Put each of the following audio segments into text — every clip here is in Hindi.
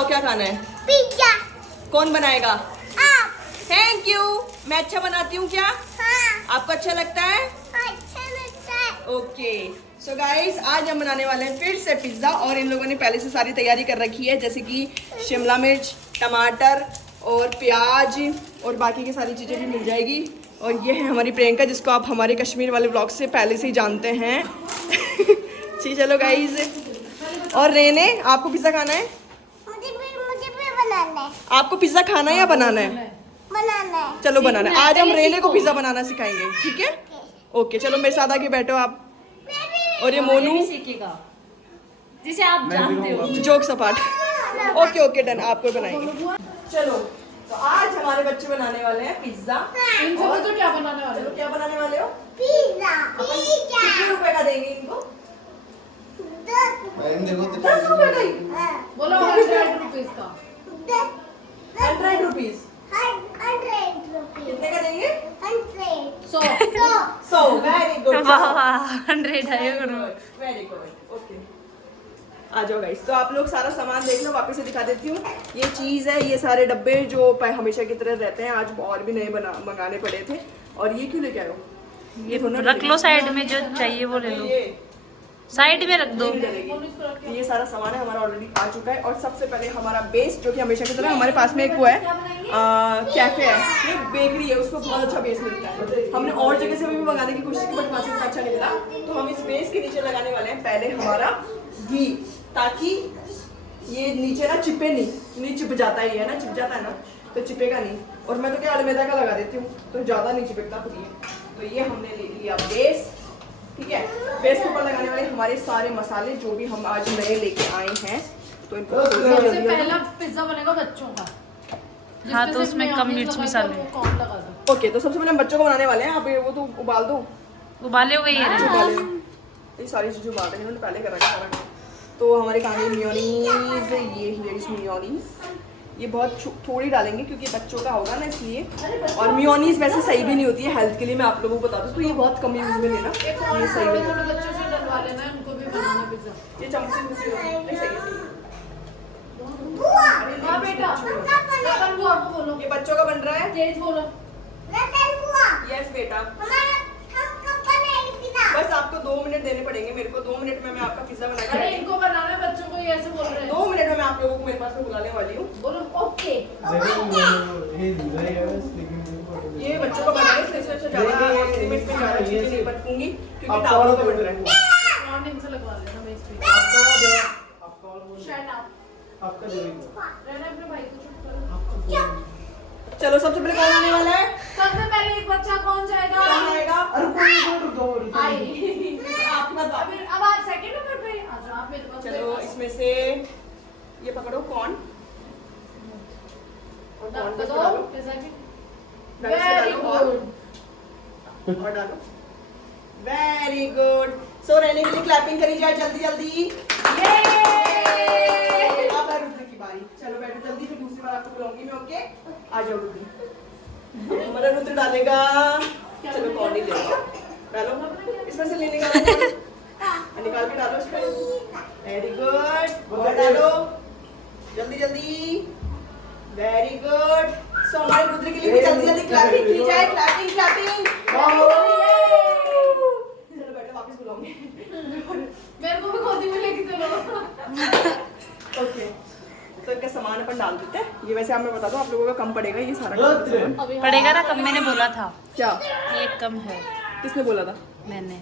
बताओ क्या खाना है? पिज्जा। कौन बनाएगा? आप। Thank you. मैं अच्छा बनाती हूँ क्या? हाँ। आपको अच्छा लगता है? अच्छा लगता है। ओके सो गाइस, आज हम बनाने वाले हैं फिर से पिज्ज़ा। और इन लोगों ने पहले से सारी तैयारी कर रखी है, जैसे कि शिमला मिर्च, टमाटर और प्याज और बाकी की सारी चीज़ें भी मिल जाएगी। और ये है हमारी प्रियंका, जिसको आप हमारे कश्मीर वाले ब्लॉग से पहले से ही जानते हैं। ठीक, चलो गाइस। और रेने, आपको पिज़्ज़ा खाना है? मुझे भी बनाना है। आपको पिज़्ज़ा खाना है या बनाना है? बनाना है। चलो बनाना है। आज हम रेने को पिज़्ज़ा बनाना सिखाएंगे, ठीक है? ओके चलो मेरे साथ आके बैठो आप। और ये मोनू सीखेगा जिसे आप जानते हो। जोक सपाट। ओके ओके डन, आपको बनाएंगे। चलो तो आज हमारे बच्चे बनाने वाले हैं पिज्जा। इनको तो क्या बनाने वाले चलो क्या बनाने वाले हो? पिज्जा। कितने रुपए का देंगे इनको? 10 ₹10 का ही? बोलो 100 रुपीज का। 100 रुपीज। 100 रुपीज। कितने का देंगे? 100 100। Very good. 100 है वेरी गुड। ओके आ जाओ गाइस। तो आप लोग सारा सामान देख लो, वापस से दिखा देती हूँ। ये चीज़ है, ये सारे डब्बे जो हमेशा की तरह रहते हैं, आज और भी नए मंगाने पड़े थे। और ये क्यों लेके आए हो? ये रख लो साइड में, जो चाहिए वो ले लो, साइड में रख दो। तो ये सारा सामान है हमारा ऑलरेडी आ चुका है। और सबसे पहले हमारा बेस, जो कि हमेशा की तरह हमारे पास में एक वो है कैफे है, ये बेकरी है, उसको बहुत अच्छा बेस मिलता है। हमने और जगह से भी मंगाने की कोशिश की बट वहाँ से इतना अच्छा नहीं मिला। तो हम इस बेस के नीचे लगाने वाले हैं पहले हमारा घी, ताकि ये नीचे ना चिपे नहीं चिप जाता ही है ना, चिप जाता है ना तो चिपेगा नहीं। और मैं तो क्या अलमेदा का लगा देती हूँ तो ज़्यादा नहीं चिपकता खुद ही। तो ये हमने ले लिया बेस, ठीक है। बेस के ऊपर लगाने वाले हमारे सारे मसाले जो भी हम आज नए लेके आए हैं, तो इनको सबसे पहला पिज्जा बनेगा बच्चों का। हाँ तो उसमें कम मिर्च मसाले। कौन लगा दो? ओके तो सबसे पहले हम बच्चों को बनाने वाले हैं। आप वो तो उबाल दो, उबाले हुए ये रहे। उबाले ये सारी चीज़ें उबाल रहे इन्होंने पहले करा के सारा काम। तो हमारे कहानी मेयोनीज, ये हियर इज मेयोनीज। ये बहुत थोड़ी डालेंगे क्योंकि बच्चों का होगा ना, इसलिए। और मेयोनीज वैसे सही भी नहीं होती है हेल्थ के लिए, मैं आप लोगों को बता दूं। तो ये बहुत कम यूज में लेना, ये सही है। थोड़े बच्चों से डलवा लेना, उनको भी बनाना पिज्जा। ये चमचे से नहीं सही है। हाँ बेटा, रतन बुआ को बोलो। ये बच्चों का बन रहा है। तेज बोलो। यस बेटा, बस आपको 2 मिनट देने पड़ेंगे मेरे को। 2 मिनट में मैं आपका पिज्जा बना के अरे इनको बनाना है बच्चों को, ये ऐसे बोल रहे हैं। 2 मिनट में मैं आप लोगों को मेरे पास में बुलाने वाली हूँ। बोलो ओके। ये बच्चों को बनाने से इससे ज़्यादा लिमिट में ज़्यादा चीज़ें नहीं रखूंगी क्योंकि टावरों का बन रहा है। मॉर्निंग से लगवा लेना मैं इस पे। Shut up. रहना अपने भाई को चुप करो। चलो सबसे पहले कौन आने वाला है? सबसे पहले एक बच्चा कौन जाएगा? कौन आएगा? आई। आपकी बात बात। अब आप सेकंड नंबर पे आ जाओ। आप मेरे पास। चलो इसमें से ये पकड़ो कौन और कौन बस दो डालो। पिज्जा की। बैग से वेरी डालो और डालो। Very good. सो रहने के लिए क्लैपिंग करी जाए जल्दी जल्दी। अब है रुद्र की बारी। चलो बैठो जल्दी, फिर दूसरी बार आपको बुलाऊंगी मैं। ओके आ जाओ रुद्र। हमारा रुद्र डालेगा। चलो कौन नहीं लेगा, डालो इसमें से लेने का निकाल के डालो इसमें। Very good. और डालो जल्दी जल्दी। Very good. सो हमारे रुद्र के लिए भी जल्दी जल्दी क्लैपिंग की जाए। Clapping clapping. चलो बैठो, वापस बुलाऊंगी। मेरे को भी गोदी में लेके चलो। ओके तो इनका सामान अपन डाल देते हैं। ये वैसे आप मैं बता दूं आप लोगों का कम पड़ेगा ये सारा सामान। पड़ेगा ना कम, मैंने बोला था क्या? ये कम है। किसने बोला था? मैंने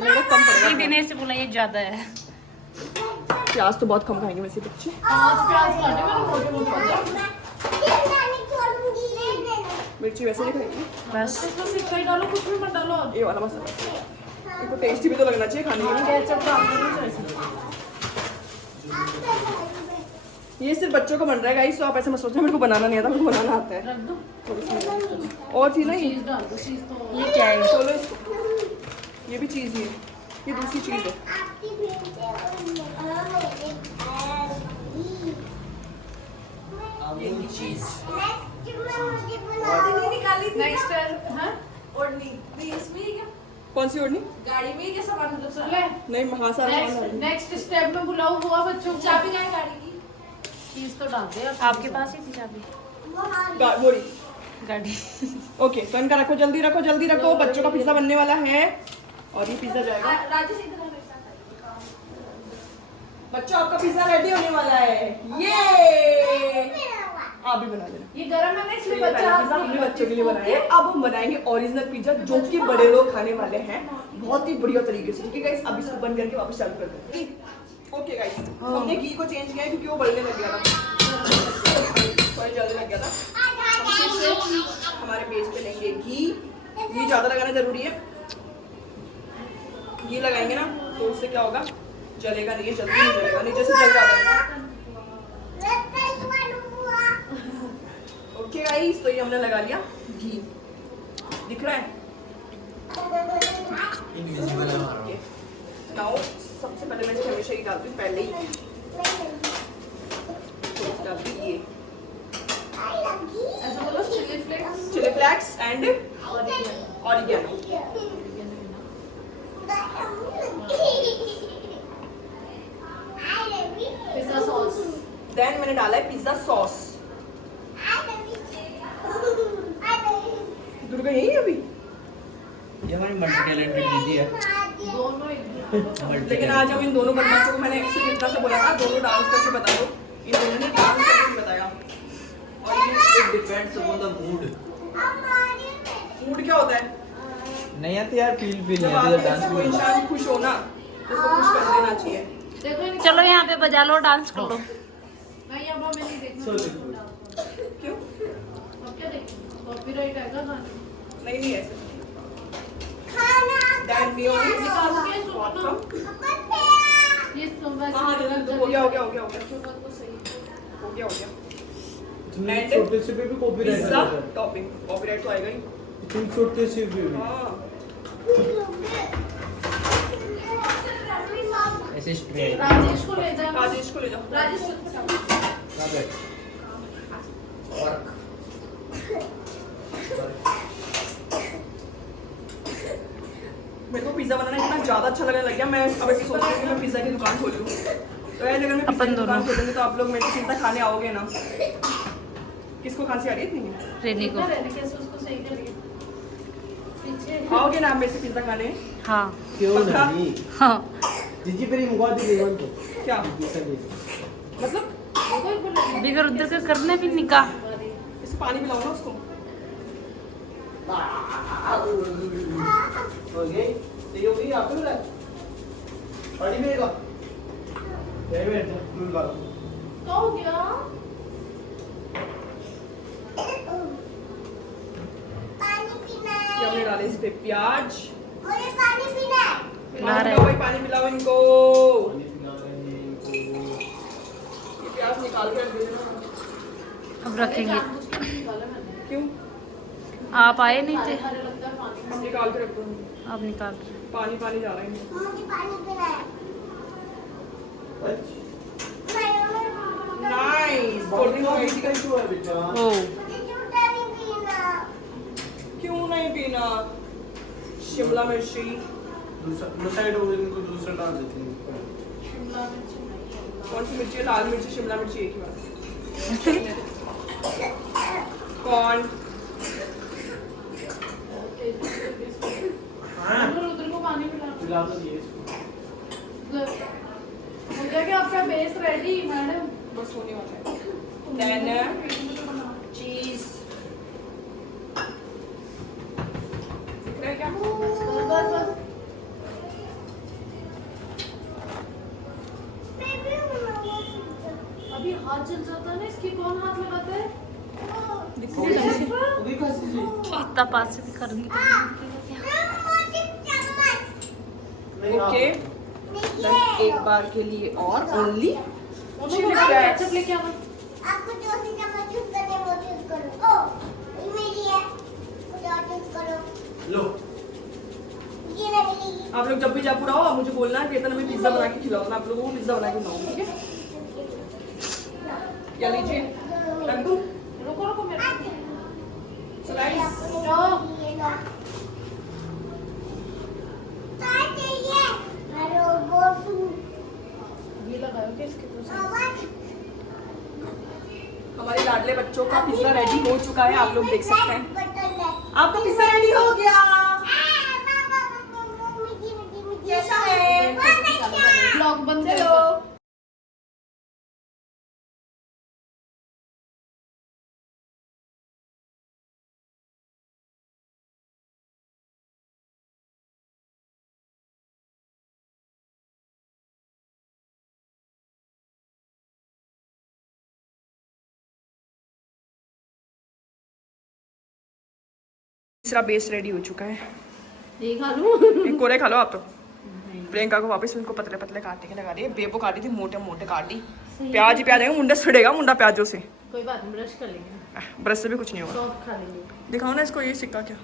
मेरा कम ये पड़ेगा। दिने से बोला ये ज्यादा है। प्याज तो बहुत कम खाएंगे वैसे बच्चे। आज प्याज काटे मैंने मोटे मोटे। मिर्ची वैसे नहीं खाएंगे। बस इसमें सिक्का ही डालो, कुछ भी मत डालो। अब ये वाला मसाला इनको टेस्टी भी तो लगना चाहिए खाने में। केचप डाल दो जैसे। ये सिर्फ बच्चों को बन रहा है गाइस, तो आप ऐसे मत सोचो मेरे को बनाना नहीं आता, मेरे को बनाना आता है। रख दो। और थी ना ये, चीज डाल दो। चीज तो ये क्या है? खोलो इसको। ये भी चीज़ ही है, ये दूसरी चीज़ है। ये चीज़ नेक्स्ट है। हां ओढ़नी भी इसमें ही क्या? कौन सी ओढ़नी? गाड़ी में ही क्या सामान सुन ले। नहीं हाँ सारा सामान नेक्स्ट डाल नेक्स्ट स्टेप में बुलाओ हुआ बच्चों को। चाबी कहाँ है गाड़ी की? चीज तो डाल दे आपके पास ही थी चाबी बोरी गाड़ी। ओके तो इनका रखो, जल्दी रखो, जल्दी रखो। बच्चों का पिज्जा बनने वाला है और ये पिज्जा जाएगा। राजेश इधर आ, मेरे साथ आ। बच्चों आपका पिज्जा रेडी होने वाला है। ये आप भी बना लेना। ये गरम है ना, तो इसलिए ये पहला बच्चा पिज्जा हमने बच्चों के लिए बनाया है। अब हम बनाएंगे ओरिजिनल पिज्जा जो कि बड़े लोग खाने वाले हैं, बहुत ही बढ़िया तरीके से। ठीक है गाइस, अब इसको बंद करके वापस चालू करते हैं। ओके गाइस, हमने घी को चेंज किया है क्योंकि वो बढ़ने लग गया था, सॉरी जलने लग गया था। हम फिर से हमारे बेस पे लेंगे घी। घी ज्यादा लगाना जरूरी है। घी लगाएंगे ना तो उससे क्या होगा, जलेगा नहीं, जल्दी नहीं जलेगा, नीचे से जल जाता है। ओके गाइस, तो ये हमने लगा लिया घी, दिख रहा है। ओके नाउ सबसे पहले मैं इसमें हमेशा ही डालती हूँ, पहले ही तो डालती हूँ ये ऐसा बोलो chilli flakes chilli flakes and और ऑरिगेनो। Pizza sauce. देन मैंने डाला है पिज्जा सॉस। दुर्गा यही है अभी, ये हमारी मल्टी टैलेंटेड दीदी है। दोनों एक लेकिन आज हम इन दोनों बदमाशों को मैंने सिर्फ इतना से बोला था, दोनों डांस करके बता दो। इन दोनों ने डांस करके बताया। और ये it depends on the mood. Mood क्या होता है, नहीं आती यार, फील नहीं जब आती आप डांस कोई इंसान खुश हो ना तो उसको खुश कर देना चाहिए। देखो इनका- चलो यहाँ पे बजा लो, डांस कर लो। नहीं अब हमें नहीं देखना। क्यों? अब क्या देखें, कॉपीराइट आएगा गाने में। नहीं ऐसे। देन मेयोनीज, निकाल के सुनो ना। ये तो वैसे हाँ निकल हो गया हो गया हो जाएगा। गया हो गया शुगर तो सही है। हो गया हो गया। तुमने And छोटे से पे भी कॉपीराइट पिज्जा आ जाता टॉपिंग, कॉपीराइट तो आएगा ही। है। तुम छोटे से पे भी हाँ ऐसे स्ट्रेट राजेश को ले जाना। राजेश को ले जाओ। राजेश को मेरे को पिज्जा बनाना इतना ज्यादा अच्छा लगने लग गया, मैं अब ऐसे सोच रही हूँ कि मैं पिज्जा की दुकान खोल लूँ। तो ऐसे अगर मैं पिज्जा की दुकान खोलूंगी तो आप लोग मेरे से पिज्जा खाने आओगे ना। किसको खांसी आ रही है इतनी? रेनी को। रहने कैसे उसको सही करिए। पीछे आओगे ना आप मेरे से पिज्जा खाने? हाँ क्यों पक्का? नहीं हाँ जीजी पर ही मुका दी लेवन को क्या मतलब? कोई बोले बिगर उधर का करने भी निकाह। इसे पानी पिलाओ ना उसको। ओके ये हो गई आपको लगा पानी में का ये बैठ तू लगा क्या हो गया? पानी पीना ये हमने डाले इस पे प्याज। मुझे पानी पीना है। पिला पानी रहे पिलाओ हैं। भाई, पानी पिलाओ इनको। पानी पिला रहे हैं इनको ये प्याज निकाल के रख दे देना। अब रखेंगे। निकाला मैंने। क्यों? आप आए नहीं थे, हरे लगता है पानी हम निकाल के रख दूंगी। अब निकाल रहे हैं। पानी पानी जा रहा है इनको। मुझे पानी पीना है। नाइस। कोल्ड ड्रिंक हो गई थी कहीं? क्यों है बेटा ओ मुझे जूता नहीं पीना। क्यों नहीं पीना? शिमला मिर्ची। दूसरा साइड हो गई, इनको दूसरा डाल देते हैं शिमला मिर्च नहीं कौन सी मिर्ची है? लाल मिर्ची शिमला मिर्ची एक ही बात। कौन? हाँ रुद्र को पानी पिला। पिला तो दिए इसको हो गया कि आपका बेस रेडी मैडम? बस होने वाला है। देन चीज। दिख रहा है क्या? बस बस अभी हाथ जल जाता है ना, इसकी कौन हाथ लगाता है? दिख रही है ढंग से? अभी कैसे जी इतना पास से भी करूंगी। ओके देन एक बार के लिए और ओनली चिली केचप फ्लेक्स। लेके आना। आपको जो सी चम्मच यूज करने वो यूज करो। ओ ये मेरी है, कुछ और यूज करो। लो ये ना मिलेगी। आप लोग जब भी जयपुर आओ आप मुझे बोलना कि इतना मैं पिज्जा बना के खिलाऊँ, मैं आप लोगों को पिज्जा बना के खिलाऊँ। ठीक है? क्या लीजिए? रख दूँ? रुको रुको मेरे So guys, ये लो। क्या चाहिए? हेलो बोलू। अभी लगाओ कि इसके तो मामा हमारे लाडले बच्चों का पिज्जा रेडी हो चुका है, आप लोग देख सकते हैं। बटन है। आपका पिज्जा रेडी हो गया। कैसा है? ब्लॉग बंद चलो। करो। तीसरा बेस रेडी हो चुका है। ये खा लूं? एक कोरे खा लो आप तो। प्रियंका को वापस उनको पतले पतले काटने के लगा रही है। बेबो काटी थी मोटे मोटे काटी। प्याज ही प्याज है, मुंडा सड़ेगा मुंडा प्याजों से। कोई बात नहीं, ब्रश कर लेंगे, ब्रश से भी कुछ नहीं होगा। सॉफ्ट खा लेंगे। दिखाओ ना इसको, ये सिक्का क्या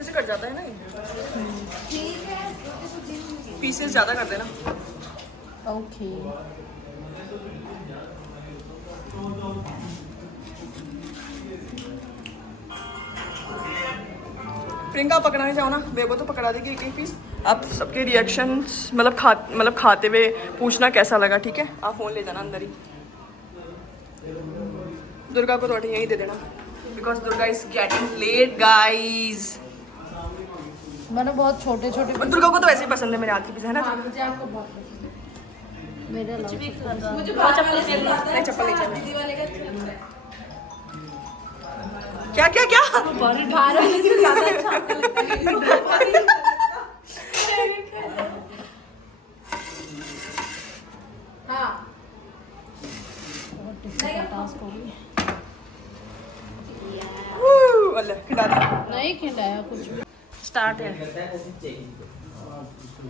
ऐसे कट जाता है ना ये। पीसेस ज्यादा कर देना। ओके। प्रियंका पकड़ाने जाओ ना, बेबो तो पकड़ा देगी एक एक पीस। आप सबके रिएक्शंस मतलब खाते हुए पूछना कैसा लगा, ठीक है? आप फोन ले जाना अंदर ही। दुर्गा को थोड़ी यहीं दे देना, because Durga is getting late guys. मैंने बहुत छोटे छोटे। दुर्गा को तो वैसे ही पसंद है मेरे हाथ की पिज्जा, है ना? मुझे आपको बहुत पसंद है। मेरे नहीं, चप्पल नहीं चाहिए। क्या क्या क्या भारत से ज्यादा अच्छा आपको लगता है। हाँ, टास्क हो गई। अल्लाह खिला दिया। नहीं खिलाया कुछ भी। स्टार्ट है।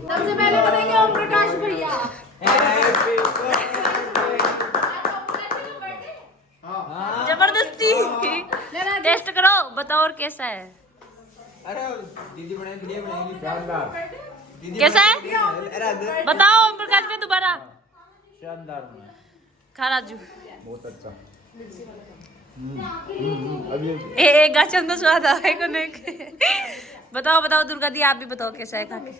सबसे पहले बताएंगे ओम प्रकाश भैया। जबरदस्ती टेस्ट करो, बताओ और कैसा है? अरे दीदी बनाई वीडियो बनाएगी शानदार। कैसा है बताओ ओम प्रकाश में दोबारा। शानदार खा राजू। बहुत अच्छा। अभी एक गाचन तो स्वाद आए को नहीं। बताओ बताओ दुर्गा दी, आप भी बताओ कैसा है खा के।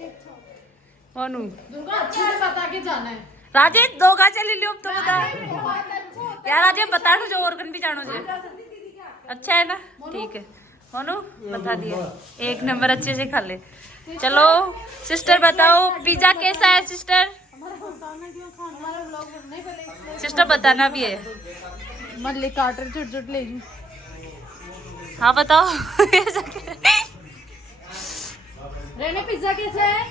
कौन हूँ? दुर्गा अच्छे से बता के जाना है। राजेश दो गाचन ले लियो अब तो बता यार। राजेश बता दो जो ऑर्गन भी जानो जे। अच्छा है ना? ठीक है मोनू बता दिया, एक नंबर अच्छे से खा ले। चलो सिस्टर बताओ पिज्जा कैसा है सिस्टर? सिस्टर बताना भी है। मत ले काटर चुट चुट ले। हाँ बताओ। रेने पिज्जा कैसा है?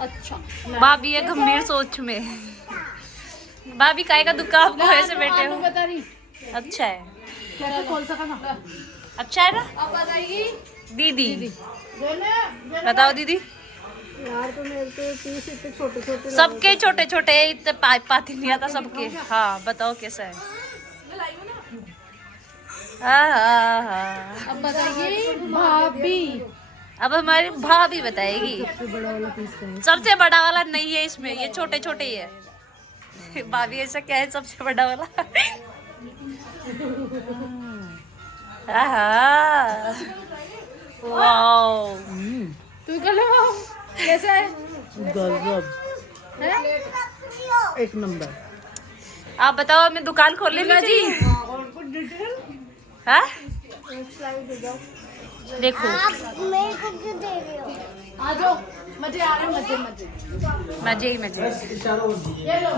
अच्छा। भाभी है गंभीर सोच में। भाभी काय का दुक्का आपको ऐसे बैठे हो? बता रही अच्छा है, कैसे खोल सका ना। अच्छा है ना? अब बताइए दीदी रेने। बताओ दीदी। यार तो मेरे तो पीस इतने छोटे छोटे। सबके छोटे छोटे इतने पाती नहीं आता सबके। हाँ बताओ कैसा है? अब बताइए भाभी। अब हमारी भाभी बताएगी। बड़ा वाला पीस करें। सबसे बड़ा वाला नहीं है इसमें, ये छोटे छोटे ही है। भाभी ऐसा क्या है सबसे बड़ा वाला? वाओ तू कर लो कैसा है? गजब है? एक नंबर। आप बताओ, हमें दुकान खोलने नहीं चाहिए? हाँ देखो आप मेरे को क्यों दे रहे हो? आ जाओ, मजे आ रहे हैं, मजे मजे मजे ही मजे। ये लो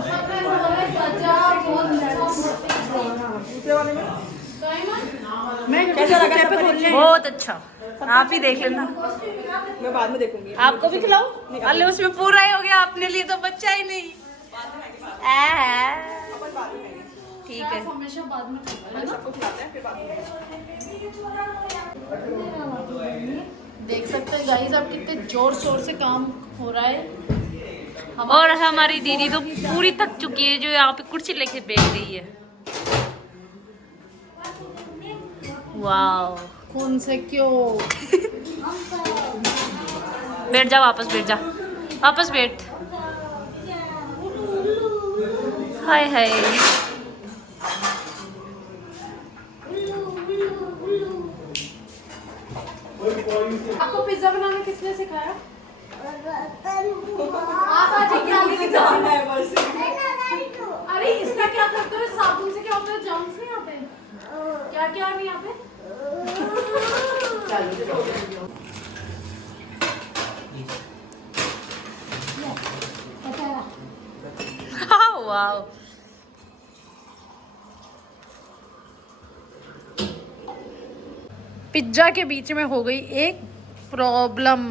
कैसा लगा सब पे? बहुत अच्छा, आप ही देख लेना। मैं बाद में देखूंगी। आपको भी खिलाओ? अल्ले उसमें पूरा ही हो गया, अपने लिए तो बच्चा ही नहीं। ठीक है हमेशा बाद में पहले सबको खिलाते हैं फिर बाद में। देख सकते हैं गाइस आप कितने जोर शोर से काम हो रहा है। और हमारी दीदी तो पूरी थक चुकी है, जो यहाँ पे कुर्सी लेके बैठ गई है। वाओ खून से क्यों? बैठ जा, वापस बैठ जा, वापस बैठ। हाय हाय आपको पिज्जा बनाना किसने सिखाया? आप आज लगाना है बस। अरे इसका क्या करते हो? साबुन से क्या होता है? जर्म्स नहीं आते? क्या क्या है यहाँ पे? वाओ। पिज्जा के बीच में हो गई एक प्रॉब्लम।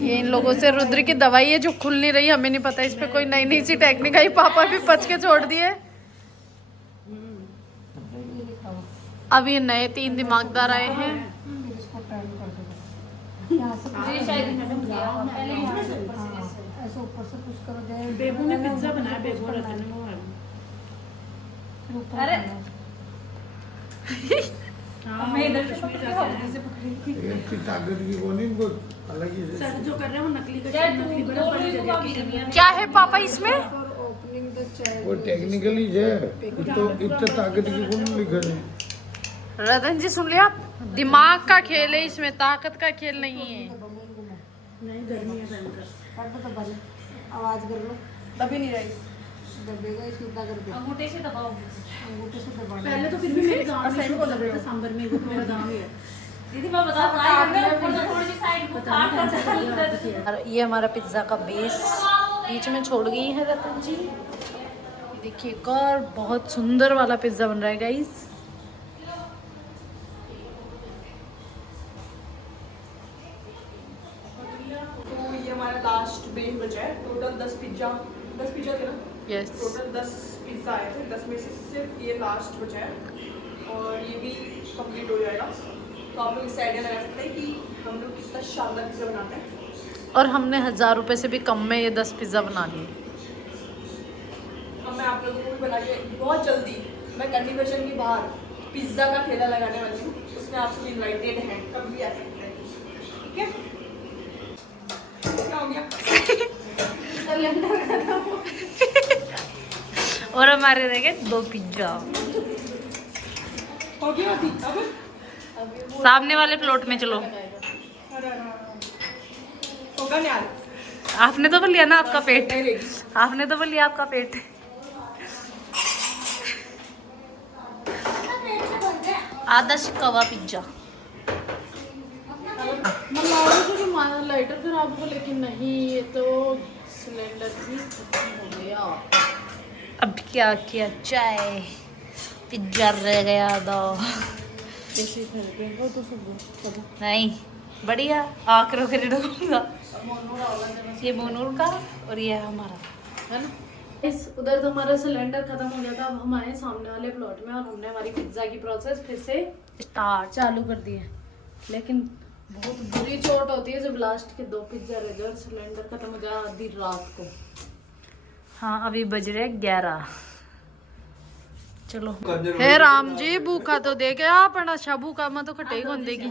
ये इन लोगों से रुद्र की दवाई है जो खुल नहीं रही, हमें नहीं पता इस पे कोई नई नई सी टेक्निक आई। पापा भी पच के छोड़ दिए। अब ये नए 3 दिमागदार आए हैं। बेबू ने पिज्जा बनाया, बेबू रतन ने अरे मैं इधर से पकड़ ऐसे पकड़ी। इसकी ताकत की वो नहीं, वो अलग ही है। सर जो कर रहे हो नकली का नकली बड़ा बड़ी जगह की दुनिया में। क्या है पापा इसमें? वो टेक्निकली है, इतना ताकत की कौन लिखा है। रतन जी सुन लिया, आप दिमाग का खेल है इसमें, ताकत का खेल नहीं है। नहीं गर्मी है भयंकर। आवाज कर लो, तभी नहीं रही। दबेगा सीधा करके, अंगूठे से दबाओ। अंगूठे से दबाना। पहले तो फिर भी मेरे गांव में शुरू लग रहा था सांबर में, वो मेरा गांव ही है। दीदी मैं बता थोड़ी सी साइड को काट कर। और ये हमारा पिज्जा का बेस बीच में छोड़ गई है रतन जी। ये देखिए एक और बहुत सुंदर वाला पिज्जा बन रहा है गाइस। तो ये हमारा लास्ट बेस बचा है। टोटल 10 पिज्जा थे ना? यस। टोटल 10 पिज्जा आए थे, 10 में से सिर्फ ये लास्ट बचा है और ये भी कंप्लीट हो जाएगा। तो आप लोग इससे आइडिया लगा सकते हैं कि हम लोग कितना शानदार पिज्जा बनाते हैं। और हमने 1000 रुपए से भी कम में ये 10 पिज्जा बना लिए। अब मैं आप लोगों को भी बना के बहुत जल्दी मैं कंटिन्यूएशन के बाहर पिज्जा का ठेला लगाने वाली हूँ, उसमें आप सभी इन्वाइटेड हैं, कभी भी आ सकते हैं। ठीक है? क्या हो गया? और हमारे रह गए 2 पिज्जा हो गया अभी? अब सामने वाले प्लॉट में चलो। होगा नहीं यार। आपने तो बोल लिया ना आपका पेट, आपने तो बोल लिया आपका पेट। आधा शिकवा पिज्जा। मंगाओ जो कि लाइटर खराब हो, लेकिन नहीं ये तो सिलेंडर भी खत्म हो गया। अब क्या किया, चाय पिज्जा रह गया दो। कैसे खरीदेंगे तो सब नहीं बढ़िया आकरो के डूबूंगा। ये मोनूर का और ये हमारा है ना। इस उधर तो हमारा सिलेंडर खत्म हो गया था। अब हम आए सामने वाले प्लॉट में और हमने हमारी पिज्जा की प्रोसेस फिर से स्टार्ट चालू कर दी है। लेकिन बहुत बुरी चोट होती है जब लास्ट के 2 पिज्जा रह जाए और सिलेंडर खत्म हो जाए आधी रात को। हाँ अभी बज रहे 11। चलो हे राम जी भूखा तो दे गया अपन। अच्छा भूखा मैं तो खटे ही कौन देगी।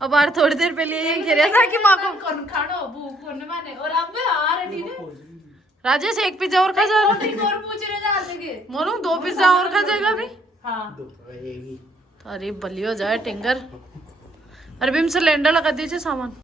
अब बार थोड़ी देर पहले ये कह रहा था कि माँ को कौन खाना भूख होने माने और अब मैं आ रही ने राजेश 1 पिज्जा और खा जा और पूछ रहे जा देंगे मोनू 2 पिज्जा और खा जाएगा अभी। हाँ अरे बलियो जाए टिंगर। अरे भी हम सिलेंडर लगा दीजिए सामान।